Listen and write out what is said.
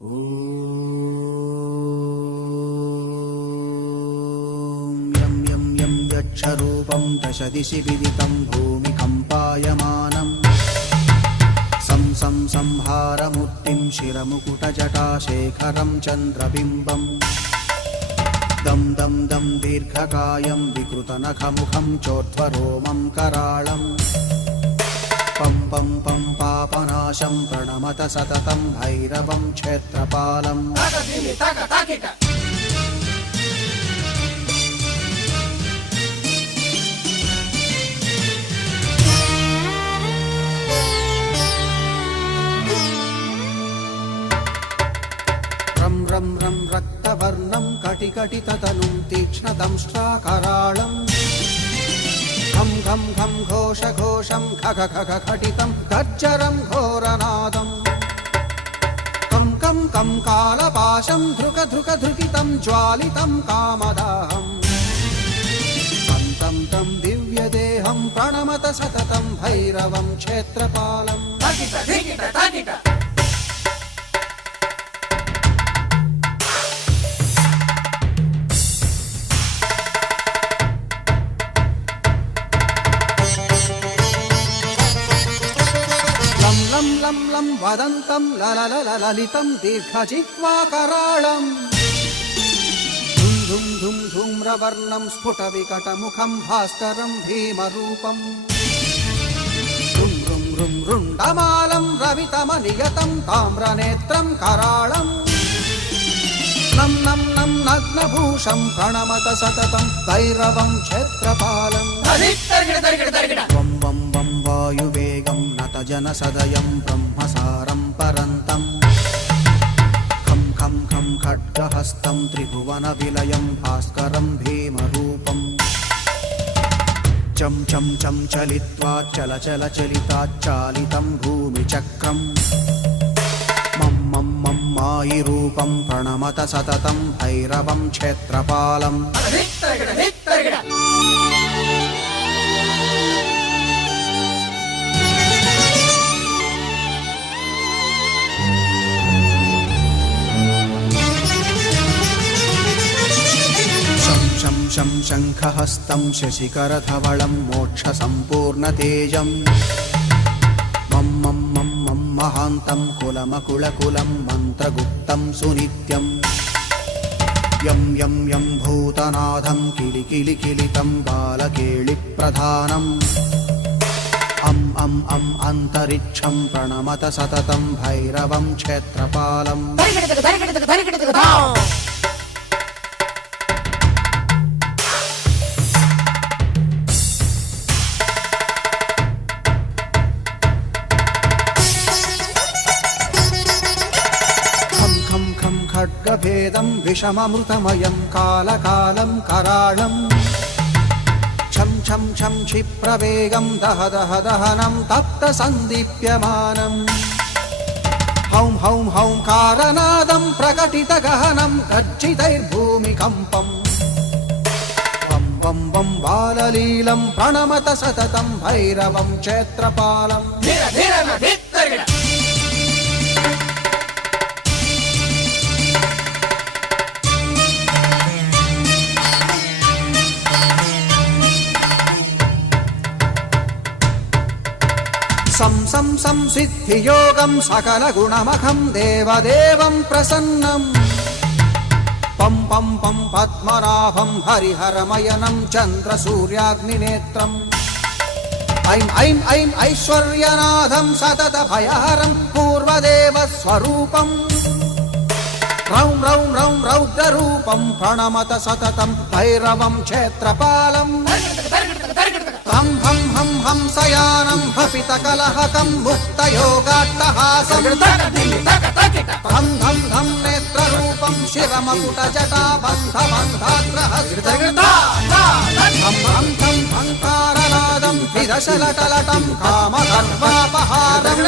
यं यं यं यक्षरूपं दशदिशि विदितं भूमिकम्पायमानं सं सं संहारमूर्तिं शिरमुकुटजटाशेखरं चन्द्रबिम्बं दं दं दं दीर्घकायं विकृतनखमुखं चोर्ध्वरोमं कराळम् पं पं पं पापनाशं प्रणमत सततं भैरवं क्षेत्रपालम् रं रं रं रक्तवर्णं कटिकटिततनुं तीक्ष्णदंष्ट्राकराळम् घं घं घं घोषघोषं खग खग खटितं गर्जरं घोरनादम् कं कं कं कालपाशं धृक धृक धृकितं ज्वालितं कामदाहम् तं तं दिव्यदेहं प्रणमत सततं भैरवं क्षेत्रपालम् लं लं लं वदन्तं ललितं दीर्घजिह्वाकराळम् धुं धुं धुं धूम्रवर्णं स्फुटविकटमुखं भास्करं भीमरूपम् रुं रुं रुं रुण्डमालं रवितमनियतं ताम्रनेत्रं कराळम् नं नं नं नग्नभूषं प्रणमत सततं भैरवं क्षेत्रपालम् वं वं वं वायुवेगं नतजनसदयं ब्रह्मसारं परन्तं खं खं खं खड्गहस्तं त्रिभुवनविलयं भास्करं भीमरूपम् चं चं चं चलित्वा चल चल चलिताच्चालितं भूमिचक्रम् मं मं मं मायिरूपं प्रणमत सततं भैरवं क्षेत्रपालम् शं शं शङ्खहस्तं शशिकरधवलं मोक्षसम्पूर्णतेजम् मं मं मं मं महान्तं कुलमकुलकुलं मन्त्रगुप्तं सुनित्यम् यं यं यं भूतनाथं किलिकिलिकिलितं बालकेलिप्रधानम् अं अं अं अन्तरिक्षं प्रणमत सततं भैरवं क्षेत्रपालम् खड्गभेदं विषममृतमयं कालकालं कराळम् छं छं छं क्षिप्रवेगं दह दह दहनं तप्तसन्दीप्यमानम् हौं हौं हौं कारनादं प्रकटितगहनं गर्जितैर्भूमिकम्पम् वं वं वं बाललीलं प्रणमत सततं भैरवं क्षेत्रपालम् सं सं सं सिद्धियोगं सकलगुणमखं देवदेवं प्रसन्नं पं पं पं पद्मनाभं हरिहरमयनं चन्द्रसूर्याग्निनेत्रम् ऐं ऐं ऐं ऐश्वर्यनाथं सततभयहरं पूर्वदेवस्वरूपम् रौं रौं रौं रौद्ररूपं प्रणमत सततं भैरवं क्षेत्रपालम् हं हं हं हंसयानं हपितकलहकं मुक्तयोगाट्टहासं धं धं धं नेत्ररूपं शिरमकुटजटाबन्धबन्धाग्रहस्तं हं हं हं हङ्कारनादं विदशलटलटं कामगर्वापहारम्